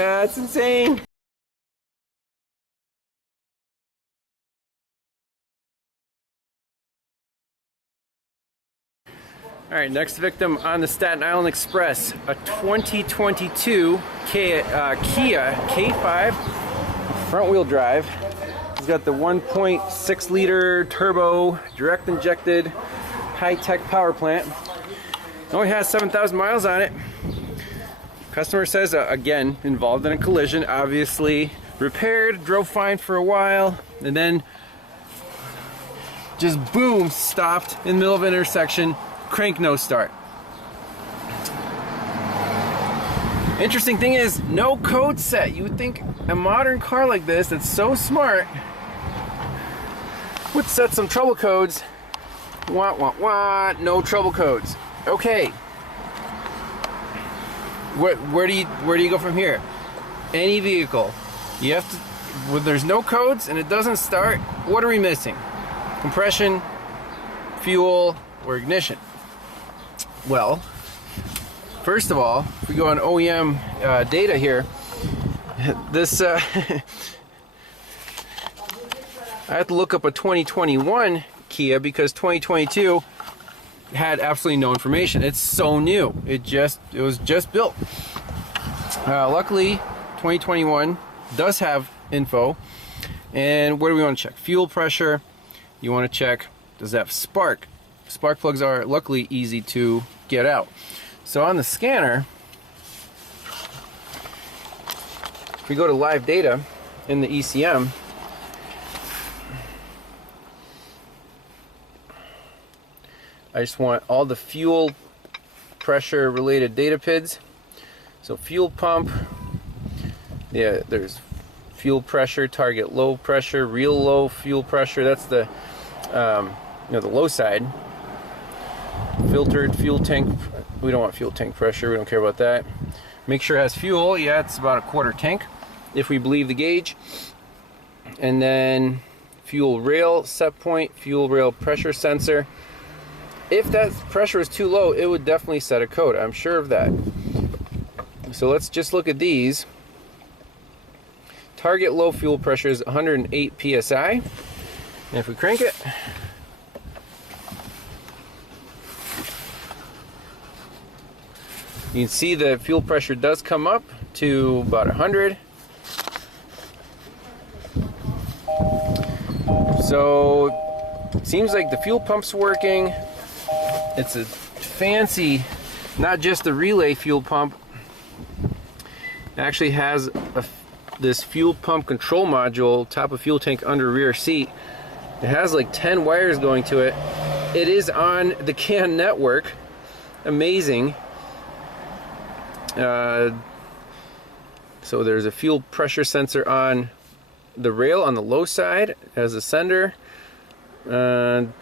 That's insane. All right, next victim on the Staten Island Express, a 2022 Kia K5 front-wheel drive. He's got the 1.6 liter turbo, direct injected, high-tech power plant. It only has 7,000 miles on it. Customer says, again, involved in a collision, obviously repaired, drove fine for a while, and then just boom, stopped in the middle of an intersection. Crank no start. Interesting thing is, no code set. You would think a modern car like this that's so smart would set some trouble codes. Wah, wah, wah, no trouble codes. Okay. Where do you go from here? Any vehicle. You have to, when there's no codes and it doesn't start, what are we missing? Compression, fuel, or ignition? Well, first of all, if we go on OEM data here, this I have to look up a 2021 Kia because 2022 had absolutely no information. It's so new. It was just built. Luckily, 2021 does have info. And what do we want to check? Fuel pressure. You want to check, does that have spark? Spark plugs are luckily easy to get out. So on the scanner, if we go to live data in the ECM, I just want all the fuel pressure related data PIDs. So fuel pump, yeah, there's fuel pressure, target low pressure, real low fuel pressure. That's the the low side. Filtered fuel tank, we don't want fuel tank pressure, we don't care about that. Make sure it has fuel, yeah, it's about a quarter tank if we believe the gauge. And then fuel rail set point, fuel rail pressure sensor. If that pressure is too low, it would definitely set a code, I'm sure of that. So let's just look at these. Target low fuel pressure is 108 psi. And if we crank it, you can see the fuel pressure does come up to about 100. So it seems like the fuel pump's working. It's a fancy, not just a relay fuel pump. It actually has this fuel pump control module, top of fuel tank under rear seat. It has like 10 wires going to it. It is on the CAN network. Amazing. So there's a fuel pressure sensor on the rail on the low side as a sender, and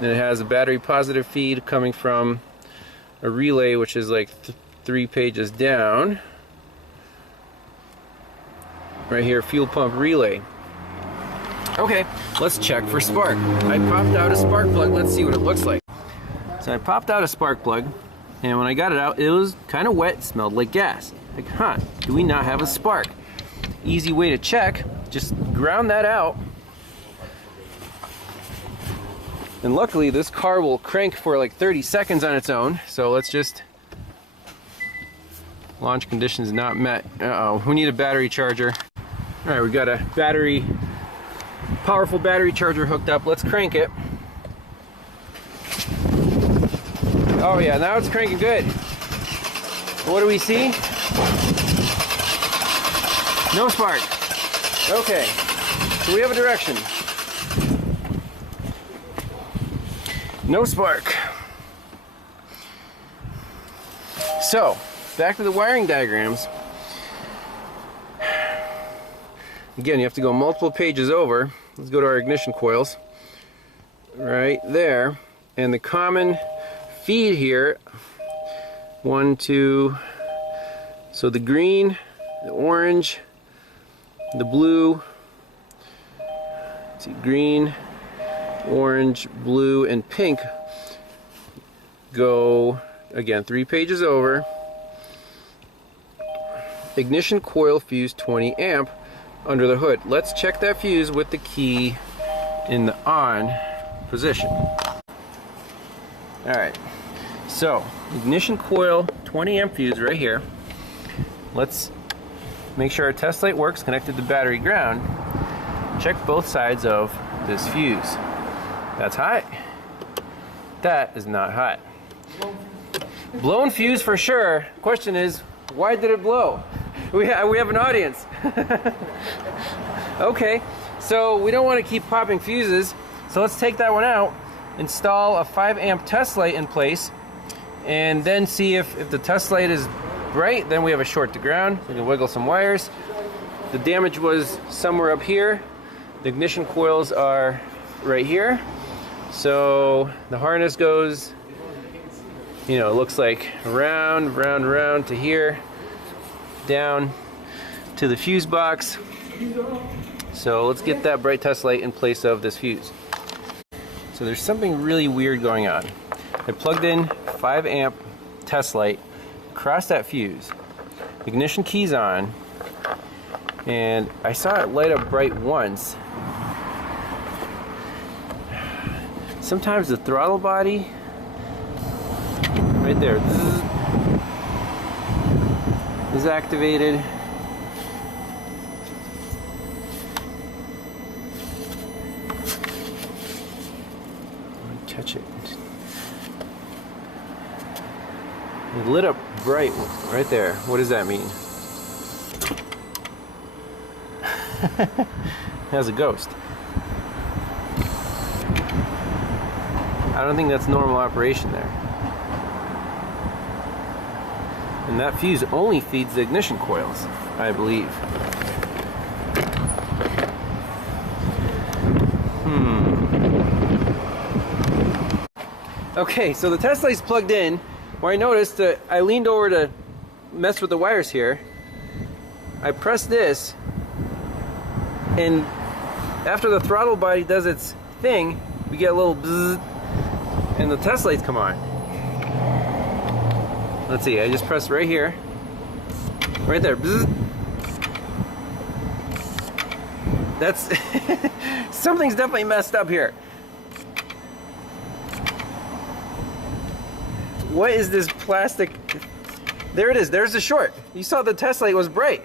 it has a battery positive feed coming from a relay, which is like 3 pages down right here. Fuel pump relay. Okay, let's check for spark. I popped out a spark plug. Let's see what it looks like. So I popped out a spark plug, and when I got it out, it was kind of wet, smelled like gas. Like, huh, do we not have a spark? Easy way to check, just ground that out. And luckily, this car will crank for like 30 seconds on its own. So let's just, launch conditions not met. Uh-oh, we need a battery charger. All right, we got a powerful battery charger hooked up. Let's crank it. Oh yeah, now it's cranking good. What do we see? No spark. Okay, so we have a direction. No spark. So, back to the wiring diagrams. Again, you have to go multiple pages over. Let's go to our ignition coils. Right there. And the common feed here, 1, 2, so the green, the orange, the blue, let's see, green, orange, blue, and pink go, again, 3 pages over. ignition coil fuse 20 amp under the hood. Let's check that fuse with the key in the on position. Alright, so ignition coil 20 amp fuse right here. Let's make sure our test light works, connected to battery ground. Check both sides of this fuse. That's hot. That is not hot. Blown fuse for sure. Question is, why did it blow? We have an audience. Okay, so we don't want to keep popping fuses, so let's take that one out, install a 5 amp test light in place, and then see if the test light is bright. Then we have a short to ground. We can wiggle some wires. The damage was somewhere up here. The ignition coils are right here. So the harness goes, you know, it looks like round, round, round to here, down to the fuse box. So let's get that bright test light in place of this fuse. So there's something really weird going on. I plugged in 5 amp test light across that fuse. Ignition key's on, and I saw it light up bright once. Sometimes the throttle body, right there, is activated. Catch it. It lit up bright right there. What does that mean? That's a ghost. I don't think that's normal operation there. And that fuse only feeds the ignition coils, I believe. Okay, so the test light's plugged in. Where I noticed that I leaned over to mess with the wires here. I pressed this, and after the throttle body does its thing, we get a little bzzz, and the test lights come on. Let's see, I just pressed right here. Right there. Bzzz. That's something's definitely messed up here. What is this plastic? There it is, there's the short. You saw the test light was bright.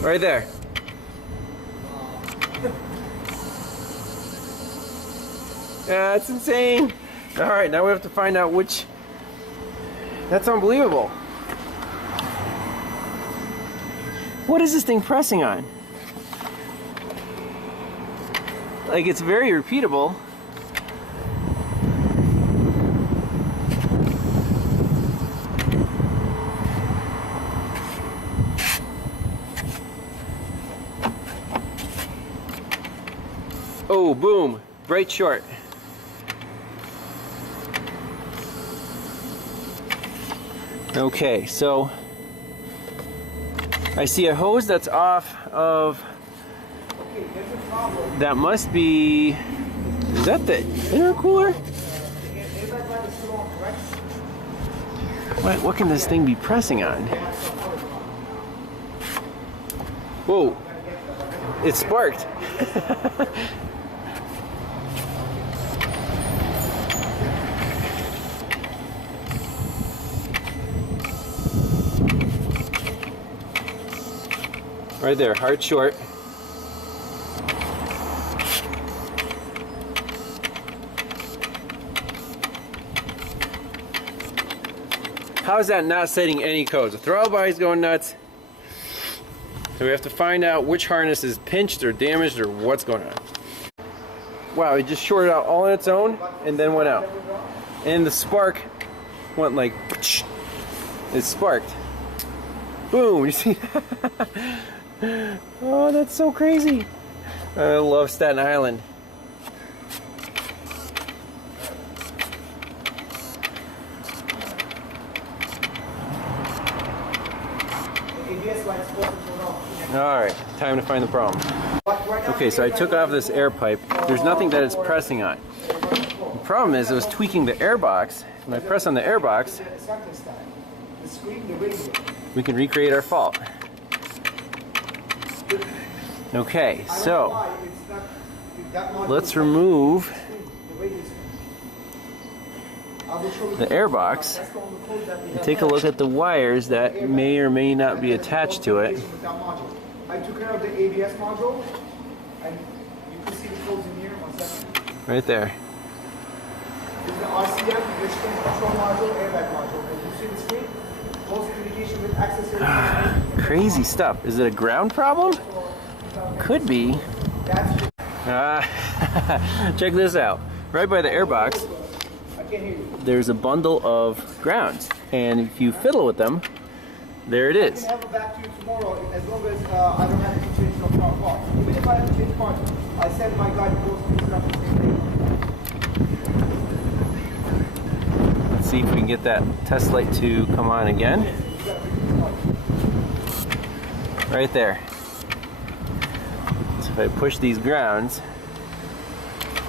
Right there. That's insane. Alright, now we have to find out which. That's unbelievable. What is this thing pressing on? Like, it's very repeatable. Oh, boom, bright short. Okay, so I see a hose that's off of, that must be, is that the intercooler? What can this thing be pressing on? Whoa, it sparked. Right there, hard short. How is that not setting any codes? The throttle body's going nuts. So we have to find out which harness is pinched or damaged or what's going on. Wow, it just shorted out all on its own and then went out. And the spark went like, it sparked. Boom, you see that? Oh, that's so crazy. I love Staten Island. Alright, time to find the problem. Okay, so I took off this air pipe. There's nothing that it's pressing on. The problem is it was tweaking the air box. When I press on the air box, we can recreate our fault. Okay, so let's remove the air box and take a look at the wires that may or may not be attached to it. I took care of the ABS module, and you can see the codes in here. 1 second. Right there. This is the RCM, the restraint control module, airbag module. And you see the screen? Close communication with accessories. Crazy stuff. Is it a ground problem? Could be. Check this out. Right by the airbox, there's a bundle of grounds, and if you fiddle with them, there it is. I can have it back to you tomorrow as long as I don't have to change no part. Even if I have to change parts, I send my guy to go to the stuff the same day. Let's see if we can get that test light to come on again. Right there. So if I push these grounds.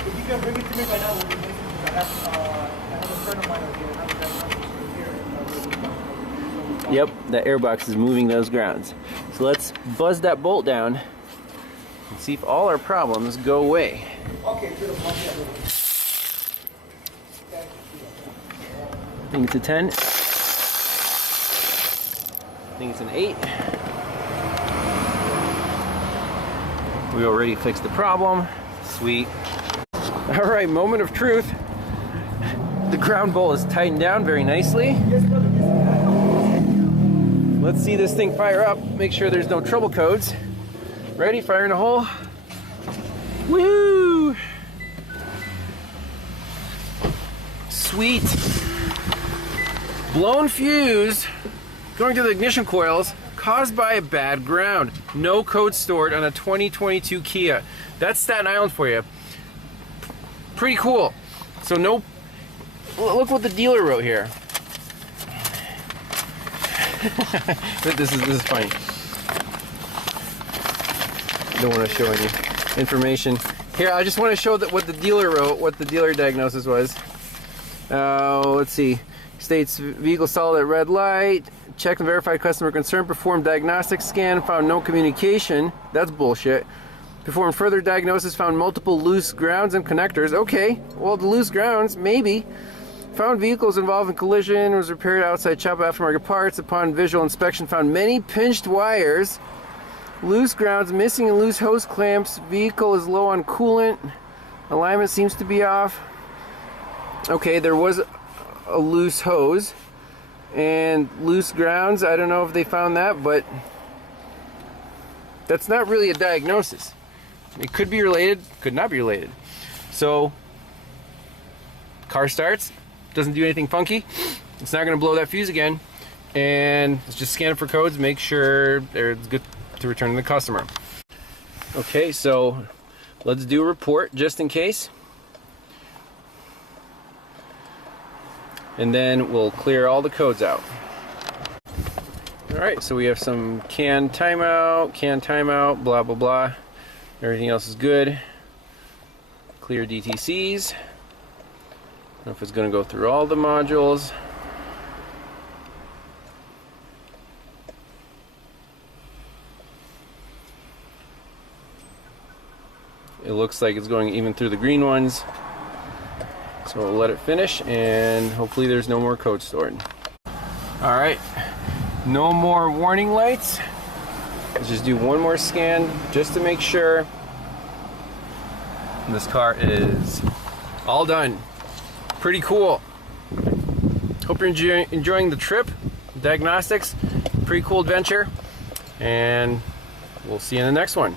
If you can bring it to me right now, we'll be amazing. I have a friend of mine over here. Yep, that airbox is moving those grounds. So let's buzz that bolt down and see if all our problems go away. Okay, good. I think it's a 10. I think it's an 8. We already fixed the problem. Sweet. Alright, moment of truth. The ground bolt is tightened down very nicely. Let's see this thing fire up, make sure there's no trouble codes. Ready, fire in a hole. Woo! Sweet. Blown fuse going to the ignition coils caused by a bad ground. No code stored on a 2022 Kia. That's Staten Island for you. Pretty cool. So no, look what the dealer wrote here. this is funny. Don't want to show any information. Here, I just want to show that what the dealer wrote, what the dealer diagnosis was. Let's see. States vehicle solid at red light. Checked and verified customer concern. Performed diagnostic scan. Found no communication. That's bullshit. Performed further diagnosis. Found multiple loose grounds and connectors. Okay. Well, the loose grounds, maybe. Found vehicles involved in collision, was repaired outside shop aftermarket parts. Upon visual inspection, found many pinched wires, loose grounds, missing and loose hose clamps. Vehicle is low on coolant. Alignment seems to be off. Okay, there was a loose hose and loose grounds. I don't know if they found that, but that's not really a diagnosis. It could be related, could not be related. So, car starts. Doesn't do anything funky. It's not going to blow that fuse again, and let's just scan it for codes, make sure it's good to return to the customer. Okay, so let's do a report just in case, and then we'll clear all the codes out. Alright, so we have some can timeout, blah blah blah. Everything else is good. Clear DTCs. I don't know if it's going to go through all the modules. It looks like it's going even through the green ones. So we'll let it finish, and hopefully there's no more code stored. Alright, no more warning lights. Let's just do one more scan just to make sure this car is all done. Pretty cool. Hope you're enjoying the trip, diagnostics, pretty cool adventure, and we'll see you in the next one.